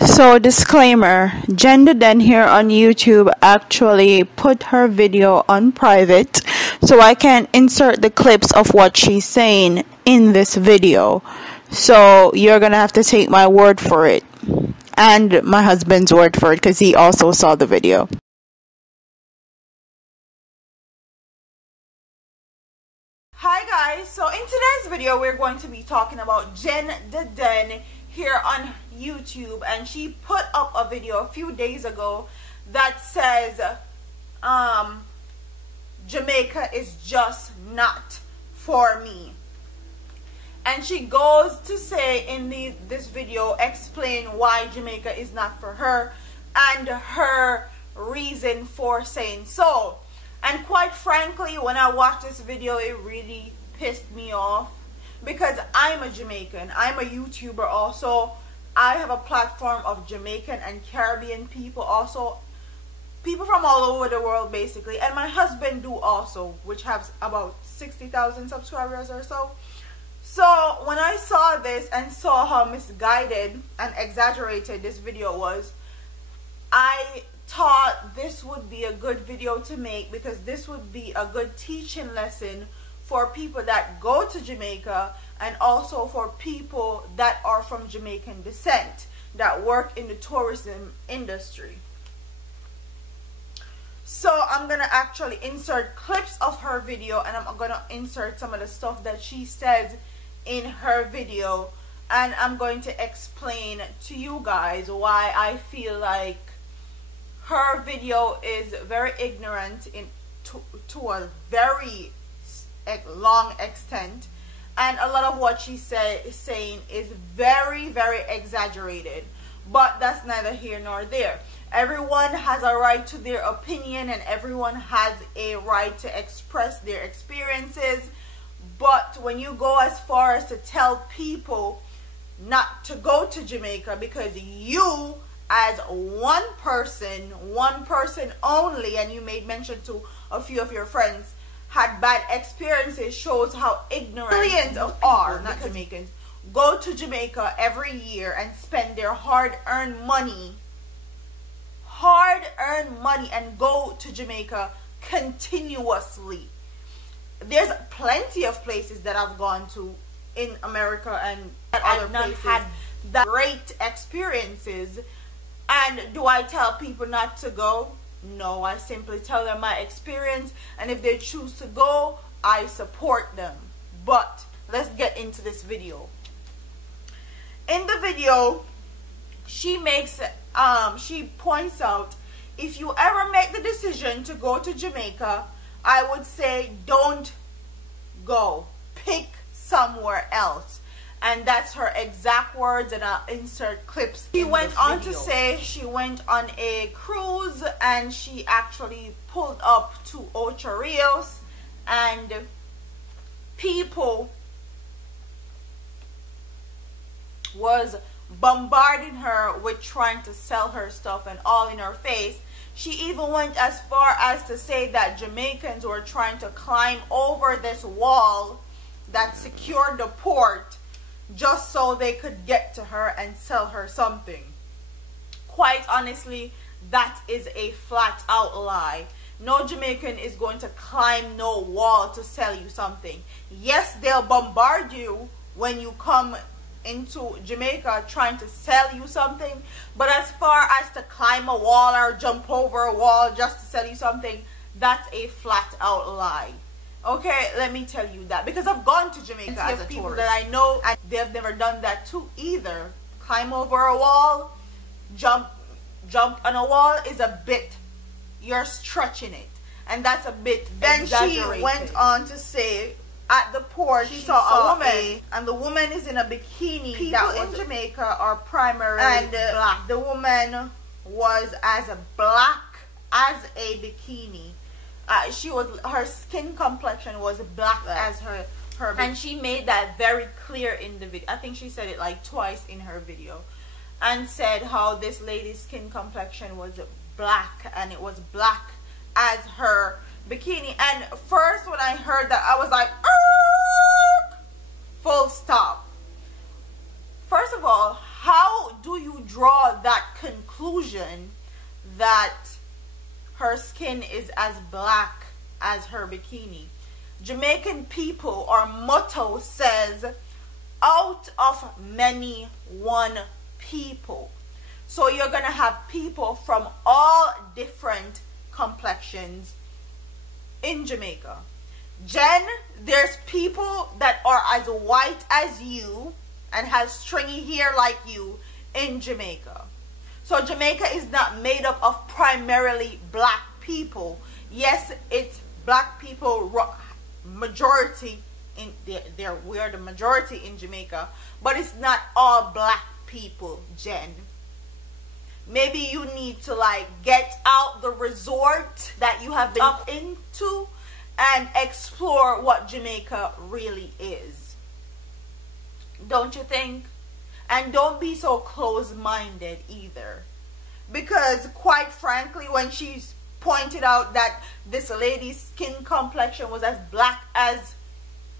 So disclaimer, Jentotheden here on YouTube actually put her video on private, so I can insert the clips of what she's saying in this video. So you're gonna have to take my word for it, and my husband's word for it, because he also saw the video. Hi guys, so in today's video we're going to be talking about Jentotheden here on YouTube, and she put up a video a few days ago that says Jamaica is just not for me. And she goes to say in this video, explain why Jamaica is not for her and her reason for saying so. And quite frankly, when I watched this video, it really pissed me off, because I'm a Jamaican. I'm a YouTuber also. I have a platform of Jamaican and Caribbean people, also people from all over the world basically, and my husband do also, which has about 60,000 subscribers or so. So when I saw this and saw how misguided and exaggerated this video was, I thought this would be a good video to make, because this would be a good teaching lesson for people that go to Jamaica, and also for people that are from Jamaican descent that work in the tourism industry. So I'm gonna actually insert clips of her video, and I'm gonna insert some of the stuff that she says in her video, and I'm going to explain to you guys why I feel like her video is very ignorant to a very long extent, and a lot of what she is saying is very, very exaggerated. But that's neither here nor there. Everyone has a right to their opinion, and everyone has a right to express their experiences. But when you go as far as to tell people not to go to Jamaica because you, as one person only, and you made mention to a few of your friends, had bad experiences, shows how ignorant millions of people, not Jamaicans, go to Jamaica every year and spend their hard-earned money and go to Jamaica continuously. There's plenty of places that I've gone to in America and other places had that great experiences. And do I tell people not to go? No, I simply tell them my experience, and if they choose to go, I support them. But let's get into this video. In the video, she points out, if you ever make the decision to go to Jamaica, I would say don't go. Pick somewhere else. And that's her exact words, and I'll insert clips. She went on to say she went on a cruise, and she actually pulled up to Ocho Rios, and people was bombarding her with trying to sell her stuff and all in her face. She even went as far as to say that Jamaicans were trying to climb over this wall that secured the port just so they could get to her and sell her something. Quite honestly, that is a flat out lie. No Jamaican is going to climb no wall to sell you something. Yes, they'll bombard you when you come into Jamaica trying to sell you something, but as far as to climb a wall or jump over a wall just to sell you something, that's a flat out lie. Okay, let me tell you that, because I've gone to Jamaica as a people that I know, and they've never done that too either. Climb over a wall, jump on a wall is a bit, you're stretching it, and that's a bit exaggerated. Then she went on to say, at the port she saw a woman, and the woman is in a bikini. People in Jamaica are primarily black. The woman was as black as a bikini. Her skin complexion was black as her and she made that very clear in the video. I think she said it like twice in her video, and said how this lady's skin complexion was black, and it was black as her bikini. And first when I heard that, I was like, full stop. First of all, how do you draw that conclusion that her skin is as black as her bikini. Jamaican people, our motto says, out of many, one people. So you're going to have people from all different complexions in Jamaica. Jen, there's people that are as white as you and has stringy hair like you in Jamaica. So Jamaica is not made up of primarily black people. Yes, it's black people majority in we are the majority in Jamaica, but it's not all black people, Jen. Maybe you need to like get out the resort that you have been up into and explore what Jamaica really is. Don't you think? And don't be so close-minded either. Because quite frankly, when she pointed out that this lady's skin complexion was as black as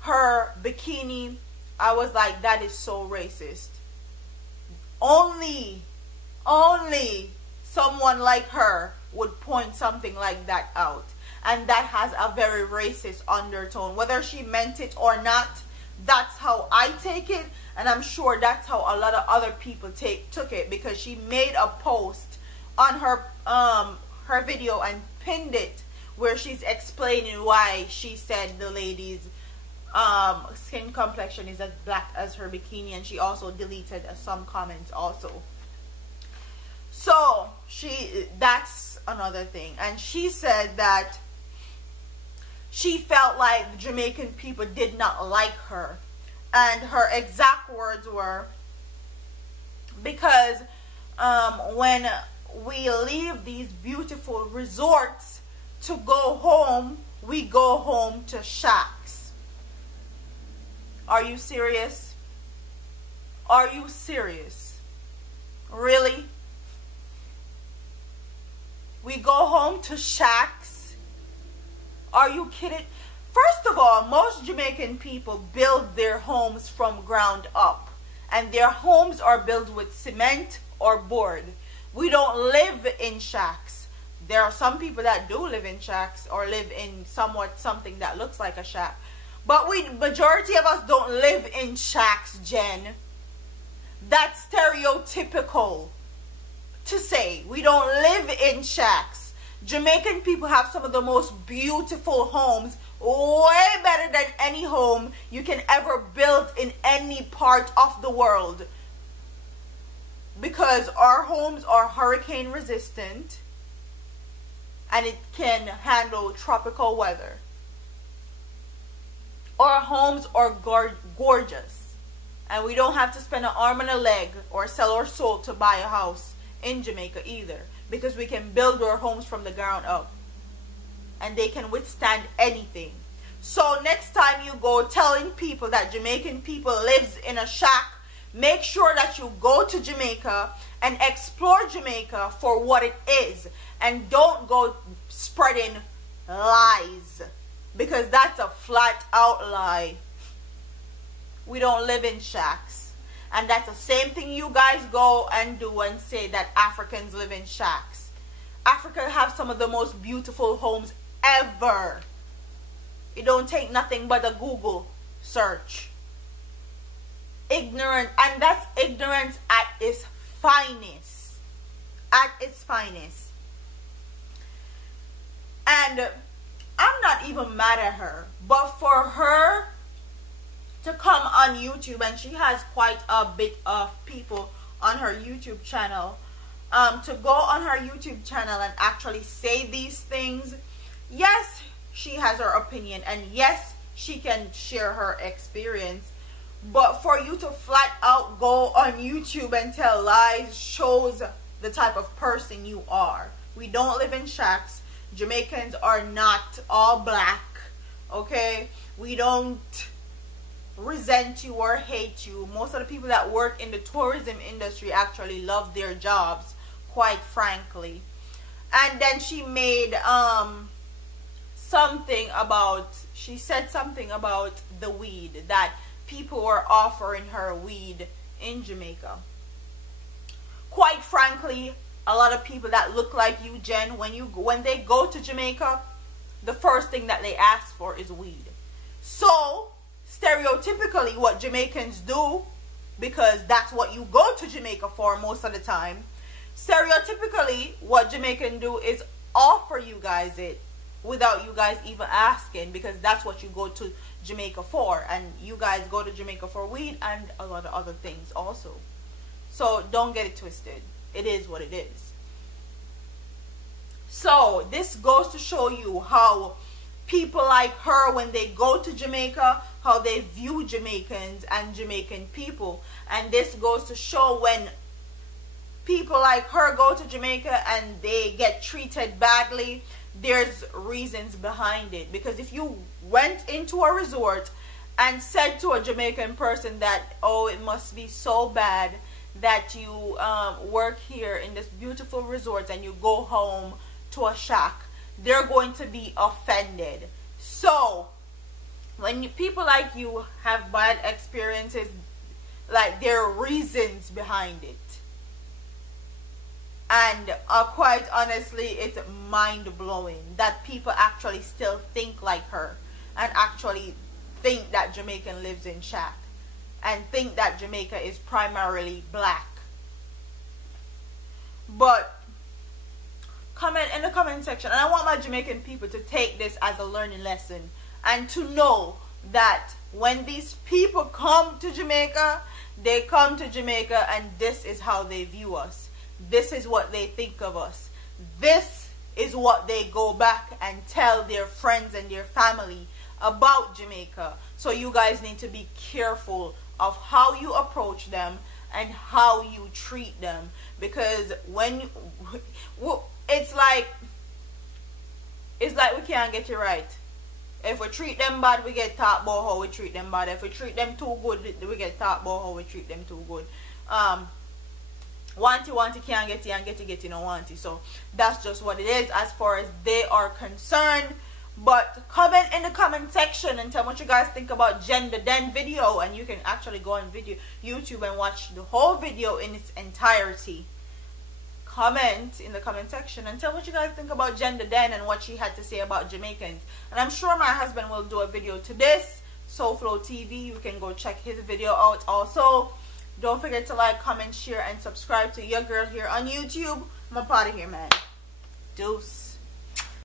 her bikini, I was like, that is so racist. Only someone like her would point something like that out. And that has a very racist undertone. Whether she meant it or not, that's how I take it. And I'm sure that's how a lot of other people took it. Because she made a post on her video and pinned it where she's explaining why she said the lady's skin complexion is as black as her bikini, and she also deleted some comments also. So that's another thing. And she said that she felt like the Jamaican people did not like her, and her exact words were, because when we leave these beautiful resorts to go home, we go home to shacks. Are you serious? Are you serious? Really? We go home to shacks? Are you kidding? First of all, most Jamaican people build their homes from ground up. And their homes are built with cement or board. We don't live in shacks. There are some people that do live in shacks or live in something that looks like a shack. But majority of us don't live in shacks, Jen. That's stereotypical to say. We don't live in shacks. Jamaican people have some of the most beautiful homes, way better than any home you can ever build in any part of the world. Because our homes are hurricane resistant and it can handle tropical weather. Our homes are gorgeous, and we don't have to spend an arm and a leg or sell our soul to buy a house in Jamaica either, because we can build our homes from the ground up and they can withstand anything. So next time you go telling people that Jamaican people lives in a shack, make sure that you go to Jamaica and explore Jamaica for what it is, and don't go spreading lies, because that's a flat out lie. We don't live in shacks. And that's the same thing you guys go and do and say that Africans live in shacks. Africa have some of the most beautiful homes ever. It don't take nothing but a Google search. Ignorant, and that's ignorance at its finest. At its finest. And I'm not even mad at her, but for her to come on YouTube, and she has quite a bit of people on her YouTube channel, to go on her YouTube channel and actually say these things, yes, she has her opinion, and yes, she can share her experience, but for you to flat out go on YouTube and tell lies shows the type of person you are. We don't live in shacks. Jamaicans are not all black, okay? We don't resent you or hate you. Most of the people that work in the tourism industry actually love their jobs, quite frankly. And then she made she said something about the weed, that people were offering her weed in Jamaica. Quite frankly, a lot of people that look like you, Jen, when they go to Jamaica, the first thing that they ask for is weed. So stereotypically, what Jamaicans do, because that's what you go to Jamaica for most of the time, stereotypically what Jamaicans do is offer you guys it without you guys even asking, because that's what you go to Jamaica for, and you guys go to Jamaica for weed and a lot of other things also. So don't get it twisted. It is what it is. So this goes to show you how people like her, when they go to Jamaica, how they view Jamaicans and Jamaican people. And this goes to show when people like her go to Jamaica and they get treated badly, there's reasons behind it. Because if you went into a resort and said to a Jamaican person that, oh, it must be so bad that you work here in this beautiful resort and you go home to a shack, they're going to be offended. So when people like you have bad experiences, like, there are reasons behind it. And quite honestly, it's mind-blowing that people actually still think like her and actually think that Jamaican lives in shack and think that Jamaica is primarily black. But comment in the comment section, and I want my Jamaican people to take this as a learning lesson and to know that when these people come to Jamaica, they come to Jamaica and this is how they view us. This is what they think of us. This is what they go back and tell their friends and their family about Jamaica. So you guys need to be careful of how you approach them and how you treat them, because when it's like we can't get it right. If we treat them bad, we get talked about how we treat them bad. If we treat them too good, we get talked about how we treat them too good. Wanty can't get it, and get it no wanty. So that's just what it is as far as they are concerned. But comment in the comment section and tell me what you guys think about Jentotheden video, and you can actually go on YouTube and watch the whole video in its entirety. Comment in the comment section and tell me what you guys think about Jentotheden and what she had to say about Jamaicans. And I'm sure my husband will do a video to this. SoFlo TV, you can go check his video out also. Don't forget to like, comment, share, and subscribe to your girl here on YouTube. I'm a part of here, man. Deuce.